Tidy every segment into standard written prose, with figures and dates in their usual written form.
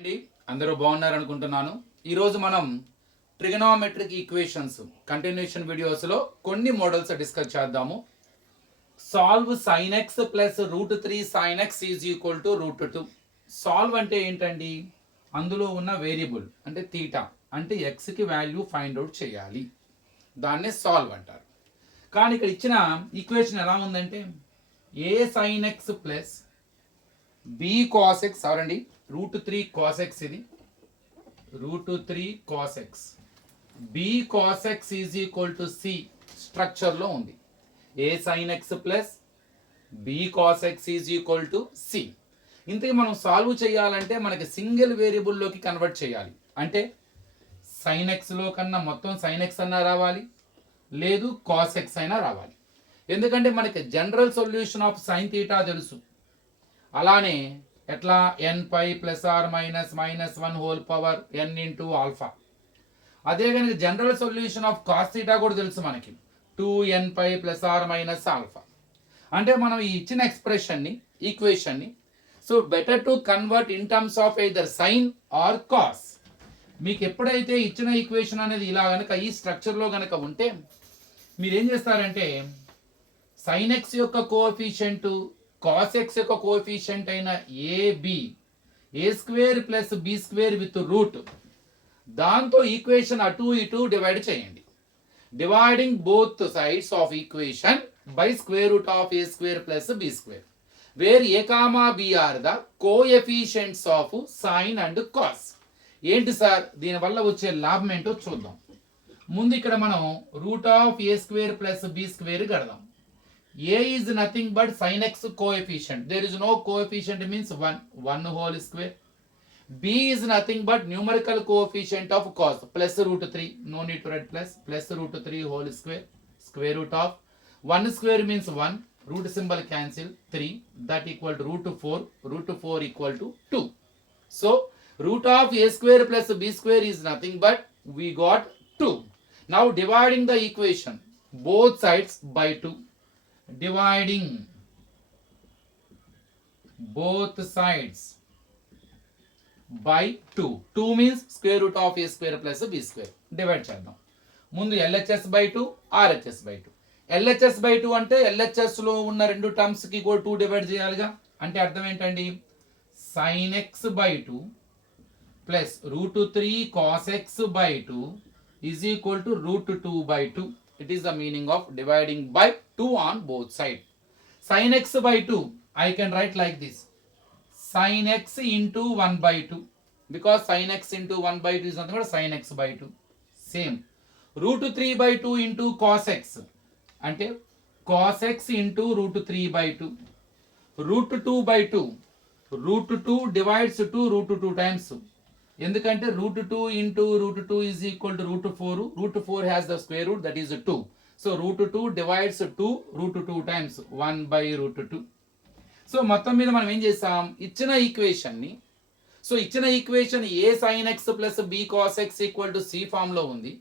అండి అందరూ బాగున్నారు అనుకుంటున్నాను. ఈరోజు మనం ట్రిగనోమెట్రిక్ ఈక్వేషన్స్ కంటిన్యూషన్ వీడియోస్లో కొన్ని మోడల్స్ డిస్కస్ చేద్దాము. Solve sign x plus √3 sign X is equal to √2. Solve అంటే ఏంటండి? అందులో ఉన్న వేరియబుల్ అంటే తీటా అంటే ఎక్స్కి వాల్యూ ఫైండ్ అవుట్ చేయాలి, దాన్నే సాల్వ్ అంటారు. కానీ ఇక్కడ ఇచ్చిన ఈక్వేషన్ ఎలా ఉందంటే a sine x plus B cos x అవరండి √3 కాస్ ఎక్స్, ఇది √3 cos x, b cos x is equal to c స్ట్రక్చర్లో ఉంది. A sine x plus B cos x is equal to c. ఇంతకీ మనం సాల్వ్ చేయాలంటే మనకి సింగిల్ వేరియబుల్లోకి కన్వర్ట్ చేయాలి. అంటే సైన్ ఎక్స్లో కన్నా మొత్తం సైన్ ఎక్స్ అన్నా రావాలి, లేదు కాస్ ఎక్స్ అయినా రావాలి. ఎందుకంటే మనకి general solution of sine theta తెలుసు. అలానే ఎట్లా n pi plus or minus -1 whole power n into alpha. అదే కనుక general solution of cos theta కూడా తెలుసు మనకి, 2n pi plus or minus alpha. అంటే మనం ఈ ఇచ్చిన ఎక్స్ప్రెషన్ని ఈక్వేషన్ని so better to convert in terms of either sine or cos. మీకు ఎప్పుడైతే ఇచ్చిన ఈక్వేషన్ అనేది ఇలా కనుక ఈ స్ట్రక్చర్లో కనుక ఉంటే మీరు ఏం చేస్తారంటే సైన్ ఎక్స్ యొక్క కోఎఫిషియంట్ కాస్ ఎక్స్ యొక్క కోఎఫిషియంట్ అయిన A B, A square plus B square with root, దాంతో ఈక్వేషన్ అటు ఇటు డివైడ్ చేయండి. Dividing both sides of equation by square root of A square plus B square, where A comma B are the coefficients of sine and cos. ఏంటి sir దీనివల్ల వచ్చే లాభం ఏంటో చూద్దాం. ముందు ఇక్కడ మనం root of A square plus B square కడదాం. A is nothing but sin x coefficient. There is no coefficient means 1 whole square. B is nothing but numerical coefficient of cos plus √3. No need to write plus √3 whole square. Square root of 1 square means 1. Root symbol cancel 3. That equal to √4. √4 equal to 2. So root of a square plus b square is nothing but we got 2. Now dividing the equation both sides by 2. Dividing both sides by 2. 2 means square root of a square plus b square. Divide చేద్దాం. ముందు LHS by 2, RHS by 2. LHS by 2 అంటే LHS లో ఉన్న రెండు terms కి కూడా 2 divide చేయాలిగా. అంటే అర్థం ఏంటండి? sin x by 2 plus √3 cos x by 2 is equal to √2 by 2. It is the meaning of dividing by 2 on both sides. Sin x by 2 I can write like this, sin x into 1 by 2, because sin x into 1 by 2 is nothing but sin x by 2. Same √3 by 2 into cos x అంటే cos x into √3 by 2. √2 by 2, √2 divides to √2 times. ఎందుకంటే √2 into √2 is equal to √4. √4 has the square root, that is 2. So √2 divides to √2 times 1 by √2. So మొత్తం మీద మనం ఏం చేసాం, ఇచ్చిన ఈక్వేషన్ని ఇచ్చిన equation a sine x plus B cos x equal to c ఫామ్లో ఉంది.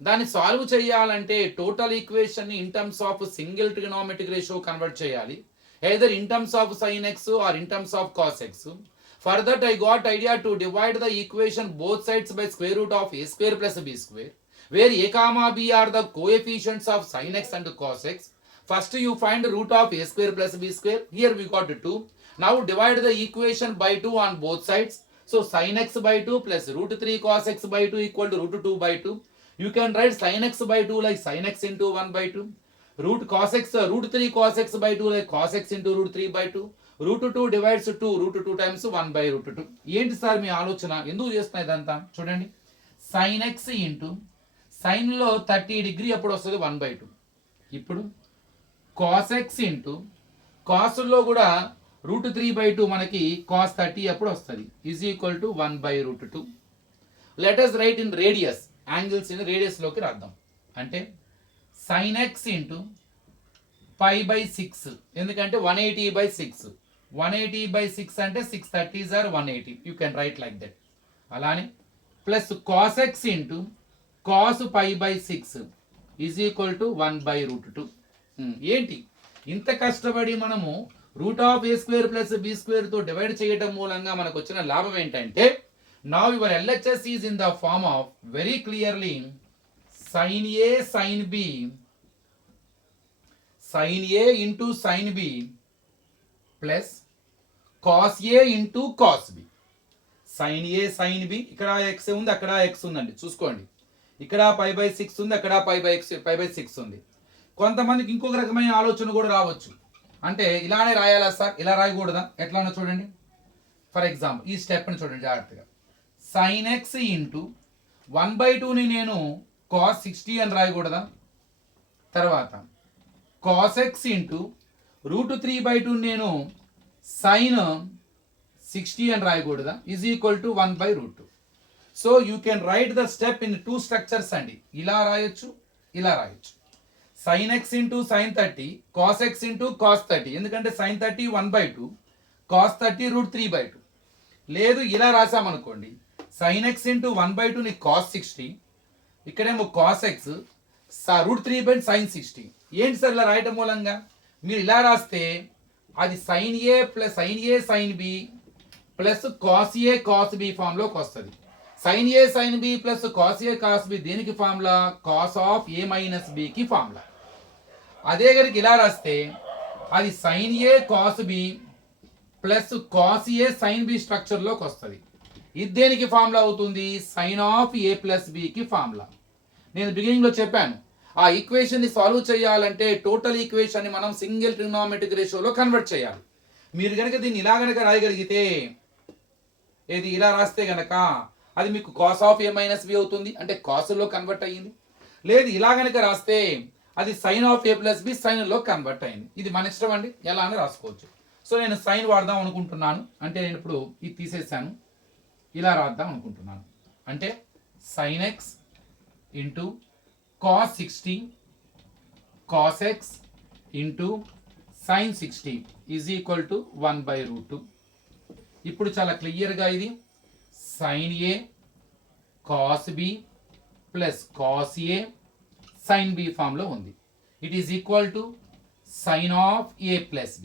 దాన్ని సాల్వ్ చేయాలంటే టోటల్ ఈక్వేషన్ని in terms of single trigonometric ratio convert చేయాలి, either in terms of sine x or in terms of cos x. For that I got idea to divide the equation both sides by square root of a square plus b square, where a comma b are the coefficients of sin x and cos x. First you find root of a square plus b square. Here we got 2. Now divide the equation by 2 on both sides. So sin x by 2 plus √3 cos x by 2 equal to √2 by 2. You can write sin x by 2 like sin x into 1 by 2. √3 cos x by 2 like cos x into √3 by 2. √2 divides to √2 times 1 by √2. ఏంటి sir మీ ఆలోచన, ఎందుకు చేస్తున్నా ఇదంతా చూడండి. sin x into సైన్లో 30 degree అప్పుడు వస్తుంది 1 by 2. ఇప్పుడు cos x into కాసుల్లో కూడా √3 by 2 మనకి cos 30 అప్పుడు వస్తుంది is equal to 1 by √2. Let us write in radius, angles in రేడియస్లోకి రాద్దాం. అంటే sin x ఇంటూ π by 6, ఎందుకంటే 180 by 6. 180 by 6 అంటే 630s are 180. You can write like that. అలానే plus cos x into cos π by 6 is equal to 1 by √2. ఏంటి ఇంత కష్టపడి మనము root of A square plus B square తో డివైడ్ చేయడం మూలంగా మనకు వచ్చిన లాభం ఏంటంటే Now your LHS is in the form of very clearly sin A sin B, sin A into sin B plus cos A into cos B. sin A sin B, ఇక్కడ x ఉంది అక్కడ x ఉందండి, చూసుకోండి. ఇక్కడ π/6 ఉంది, అక్కడ π/6 ఉంది. కొంతమందికి ఇంకొక రకమైన ఆలోచన కూడా రావచ్చు. అంటే ఇలానే రాయాలా సార్, ఇలా రాయకూడదా, ఎట్లా ఉన్నా చూడండి. ఫర్ ఎగ్జాంపుల్ ఈ స్టెప్ని చూడండి జాగ్రత్తగా. sin x ఇంటూ 1/2ని నేను cos 60 అని రాయకూడదా? తర్వాత cos x ఇంటూ √3/2 నేను sin 60 అని రాయకూడదా? Is equal to 1/√2. So you can write the step in 2 structures అండి. ఇలా రాయొచ్చు, ఇలా రాయొచ్చు. sin x into sin 30, cos x into cos 30. ఎందుకంటే sin 30 1/2, cos 30 √3/2. లేదు ఇలా రాసామనుకోండి, sin x ఇంటూ 1/2ని cos 60, ఇక్కడేమో cos x √3/sin 60. ఏంటి సార్ ఇలా రాయటం మూలంగా? మీరు ఇలా రాస్తే అది sin A plus sin A sin B plus cos A cos B ఫామ్లోకి వస్తుంది. sin A sin B plus cos A cos B దేనికి formula? cos of A minus Bకి ఫార్ములా. అదే కనుక ఇలా రాస్తే అది sin A cos B plus cos A sin B స్ట్రక్చర్లోకి వస్తుంది. ఇది దేనికి ఫార్ములా అవుతుంది? sin ఆఫ్ A ప్లస్ Bకి ఫార్ములా. నేను బిగినింగ్లో చెప్పాను, ఆ ఈక్వేషన్ని సాల్వ్ చేయాలంటే టోటల్ ఈక్వేషన్ని మనం సింగిల్ ట్రిగ్నోమెట్రిక్ రేషియోలో కన్వర్ట్ చేయాలి. మీరు కనుక దీన్ని ఇలా కనుక రాయగలిగితే, ఏది ఇలా రాస్తే గనక అది మీకు cos of A minus B అవుతుంది, అంటే కాసులో కన్వర్ట్ అయ్యింది. లేదు ఇలా కనుక రాస్తే అది sin of A plus B సైన్లో కన్వర్ట్ అయింది. ఇది మన ఇష్టం అండి, ఎలా అని రాసుకోవచ్చు. సో నేను సైన్ వాడదాం అనుకుంటున్నాను, అంటే నేను ఇప్పుడు ఇది తీసేసాను, ఇలా రాద్దాం అనుకుంటున్నాను. అంటే sin x into cos 60 cos x into sin 60 is equal to 1/√2. ఇప్పుడు చాలా క్లియర్గా ఇది sin A cos B plus cos A sin B ఫామ్లో ఉంది. It is equal to sin of A plus B.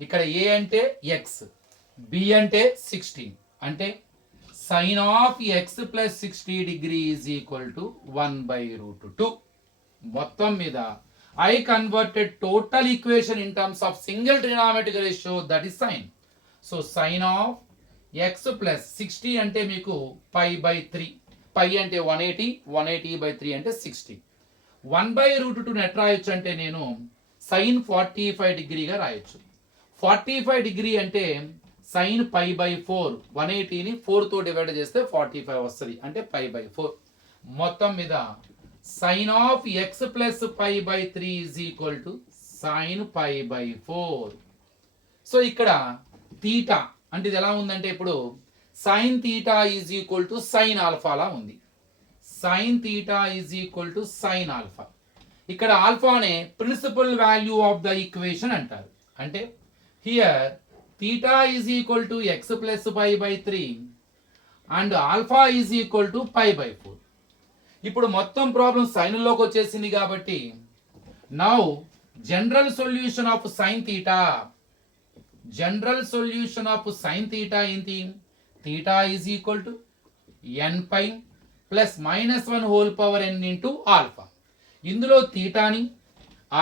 ఇక్కడ A అంటే x, B అంటే 16, అంటే sin of x plus 60 degree is equal to 1/√2. మొత్తం మీద I converted total equation in terms of single trigonometric ratio, that is sin. So sin of x plus 60 అంటే మీకు π/3, π అంటే 180, 180/3 అంటే 60. 1/√2 ఎట్ రాయొచ్చు అంటే నేను sin 45 డిగ్రీగా రాయొచ్చు. 45 డిగ్రీ అంటే sin π/4, 180ని 4తో డివైడ్ చేస్తే 45 వస్తుంది, అంటే π/4. మొత్తం మీద sin of x plus π/3 is equal to sin π/4. So ఇక్కడ తీటా అంటే ఇది ఎలా ఉందంటే, ఇప్పుడు sin theta is equal to sin ఆల్ఫాలా ఉంది. sin theta is equal to sin alpha. ఇక్కడ ఆల్ఫానే principal value of the equation అంటారు. అంటే here theta is equal to x plus π/3 and alpha is equal to π/4. ఇప్పుడు మొత్తం ప్రాబ్లం సైన్లోకి వచ్చేసింది కాబట్టి now general solution of sine theta, general solution of sine theta ఏంటి? Theta is equal to nπ plus -1 whole power n into alpha. ఇందులో తీటాని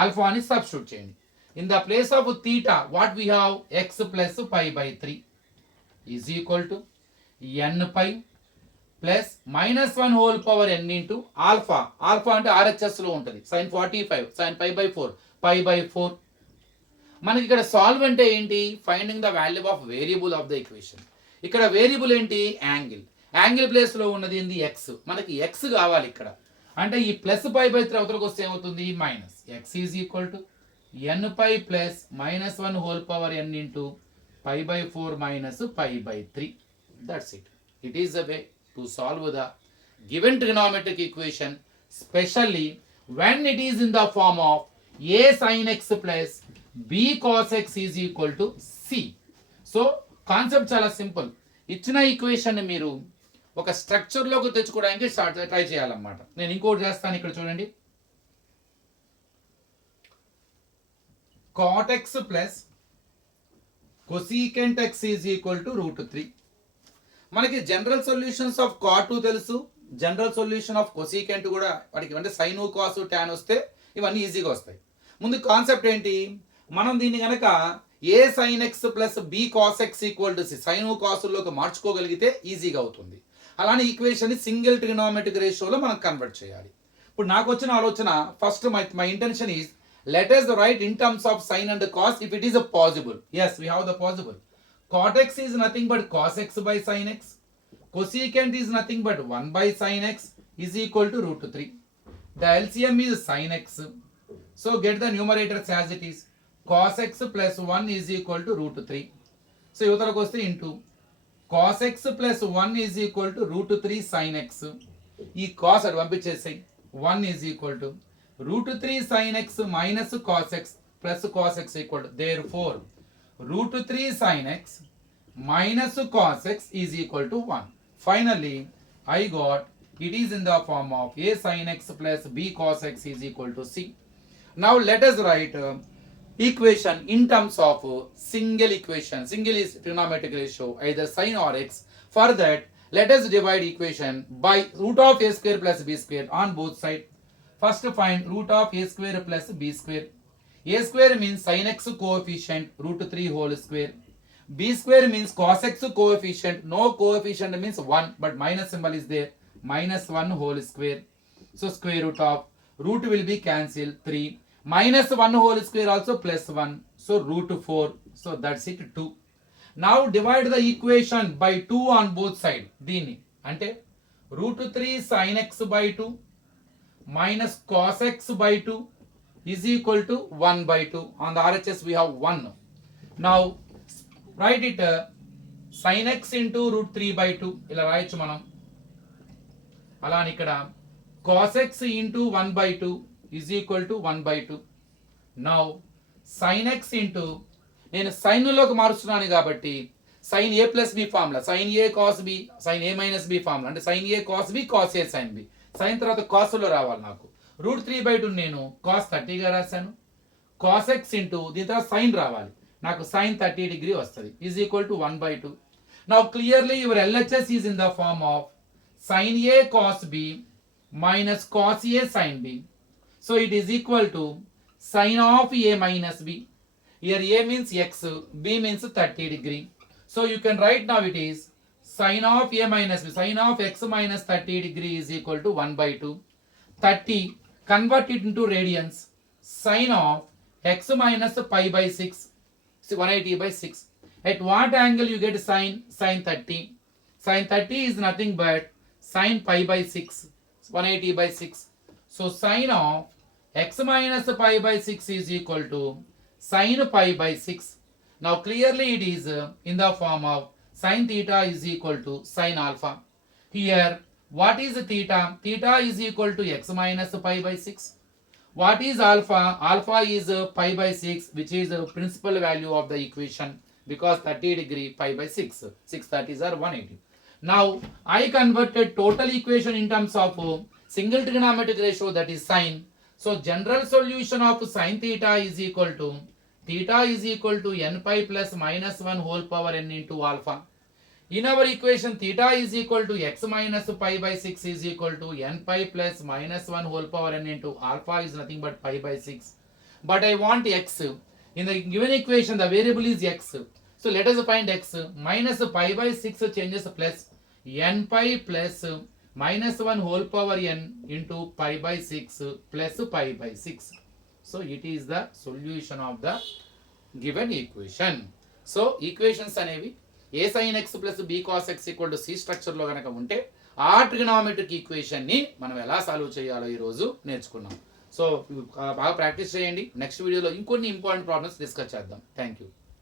ఆల్ఫాని substitute చేయండి. In the place of theta what we have? x plus π/3 is equal to nπ plus -1 whole power n into alpha. Alpha అంటే RHS లో ఉంటుంది, sin 45, sin π/4, π/4. మనకి ఇక్కడ solve అంటే ఏంటి? Finding the value of variable of the equation. ఇక్కడ variable ఏంటి? Angle. Angle place లో ఉన్నది ఏంటి? x. మనకి x కావాలి ఇక్కడ, అంటే ఈ ప్లస్ π/3 అవతలకు వస్తే ఏమవుతుంది? Minus. x is equal to nπ plus -1 whole power n into π/4 minus π/3. That's it. It is the way to solve the given trigonometric equation, especially when it is in the form of a sin x plus b cos x is equal to c. So concept చాలా simple. ఇచ్చిన equation మీరు ఒక స్ట్రక్చర్లోకి తెచ్చుకోవడానికి try చేయాలన్నమాట. నేను ఇంకోటి చేస్తాను, ఇక్కడ చూడండి. cot x plus cosecant x is equal to √3. మనకి జనరల్ సొల్యూషన్స్ ఆఫ్ cot తెలుసు, జనరల్ సొల్యూషన్ ఆఫ్ కొసీకెంట్ కూడా వాటికి అంటే సైన్ కాస్ టాన్ వస్తే ఇవన్నీ ఈజీగా వస్తాయి. ముందు కాన్సెప్ట్ ఏంటి, మనం దీన్ని కనుక A sine x plus B cos x equal to C sine కాసుల్లోకి మార్చుకోగలిగితే ఈజీగా అవుతుంది. అలానే ఈక్వేషన్ సింగిల్ ట్రిగ్నోమెట్రిక్ రేషియోలో మనం కన్వర్ట్ చేయాలి. ఇప్పుడు నాకు వచ్చిన ఆలోచన first my intention is let us write in terms of sin and cos if it is a possible. Yes, we have the possible. Cot x is nothing but cos x by sin x. Cosecant is nothing but 1 by sin x is equal to root 3. The LCM is sin x. So get the numerators as it is. Cos x plus 1 is equal to root 3. So యువతలకు వస్తే into cos x plus 1 is equal to root 3 sin x. ఈ cos అటు పంపించేసాయి. 1 is equal to root 3 sin x minus cos x plus cos x equal to, therefore root 3 sin x minus cos x is equal to 1. Finally, I got it is in the form of a sin x plus b cos x is equal to c. Now let us write equation in terms of single equation. Single is trigonometric ratio, either sin or x. For that, let us divide equation by root of a square plus b square on both sides. First find root of a square plus b square. A square means sin x coefficient root 3 whole square. B square means cos x coefficient. No coefficient means 1 but minus symbol is there. Minus 1 whole square. So square root of root will be cancelled 3. Minus 1 whole square also plus 1. So root 4. So that's it 2. Now divide the equation by 2 on both sides. Dini ante root 3 sin x by 2 minus cos x by 2 is equal to 1 by 2. On the RHS we have 1. Now write it sin x into root 3 by 2 ఇలా రాయొచ్చు మనం. అలానే ఇక్కడ cos x into 1 by 2 is equal to 1 by 2. Now sin x into నేను sine లోకి మారుస్తున్నాను కాబట్టి sin a plus b formula sin a cos b sin a minus b formula అంటే sin a cos b cos a sin b. Sine తర్వాత కాస్లో రావాలి నాకు. Route 3/2 నేను కాస్ 30గా రాశాను. కాస్ ఎక్స్ ఇంటూ దీని తర్వాత సైన్ రావాలి, నాకు సైన్ 30 డిగ్రీ వస్తుంది is equal to 1/2. Now clearly your LHS is in the form of sine A cos B minus cos A sine B. So it is equal to sine of A minus B. Here A means X, B means 30 degree. So you can write now it is sin of a minus b, sin of x minus 30 degree is equal to 1/2. 30 convert it into radians. Sin of x minus pi by 6, 180 by 6. At what angle you get sin 30? Sin 30 is nothing but sin pi by 6, 180 by 6. So sin of x minus pi by 6 is equal to sin pi by 6. Now clearly it is in the form of sin theta is equal to sin alpha. Here what is theta? Theta is equal to x minus pi by 6. What is alpha? Alpha is pi by 6, which is the principal value of the equation because 30 degree pi by 6. 6 30s are 180. Now I converted total equation in terms of single trigonometric ratio, that is sin. So general solution of sin theta is equal to n pi plus minus 1 whole power n into alpha. In our equation theta is equal to x minus pi by 6 is equal to n pi plus minus 1 whole power n into alpha is nothing but pi by 6. But I want x. In the given equation the variable is x. So let us find x. Minus pi by 6 changes plus n pi plus minus 1 whole power n into pi by 6 plus pi by 6. So it is the solution of the given equation. So equations అనేవి a sin x plus b cos x equal to c structure లో కనుక ఉంటే ఆ trigonometric equation ని మనం ఎలా solve చేయాలో ఈ రోజు నేర్చుకున్నాం. సో బాగా ప్రాక్టీస్ చేయండి. నెక్స్ట్ వీడియోలో ఇంకొన్ని ఇంపార్టెంట్ ప్రాబ్లమ్స్ డిస్కస్ చేద్దాం. Thank you.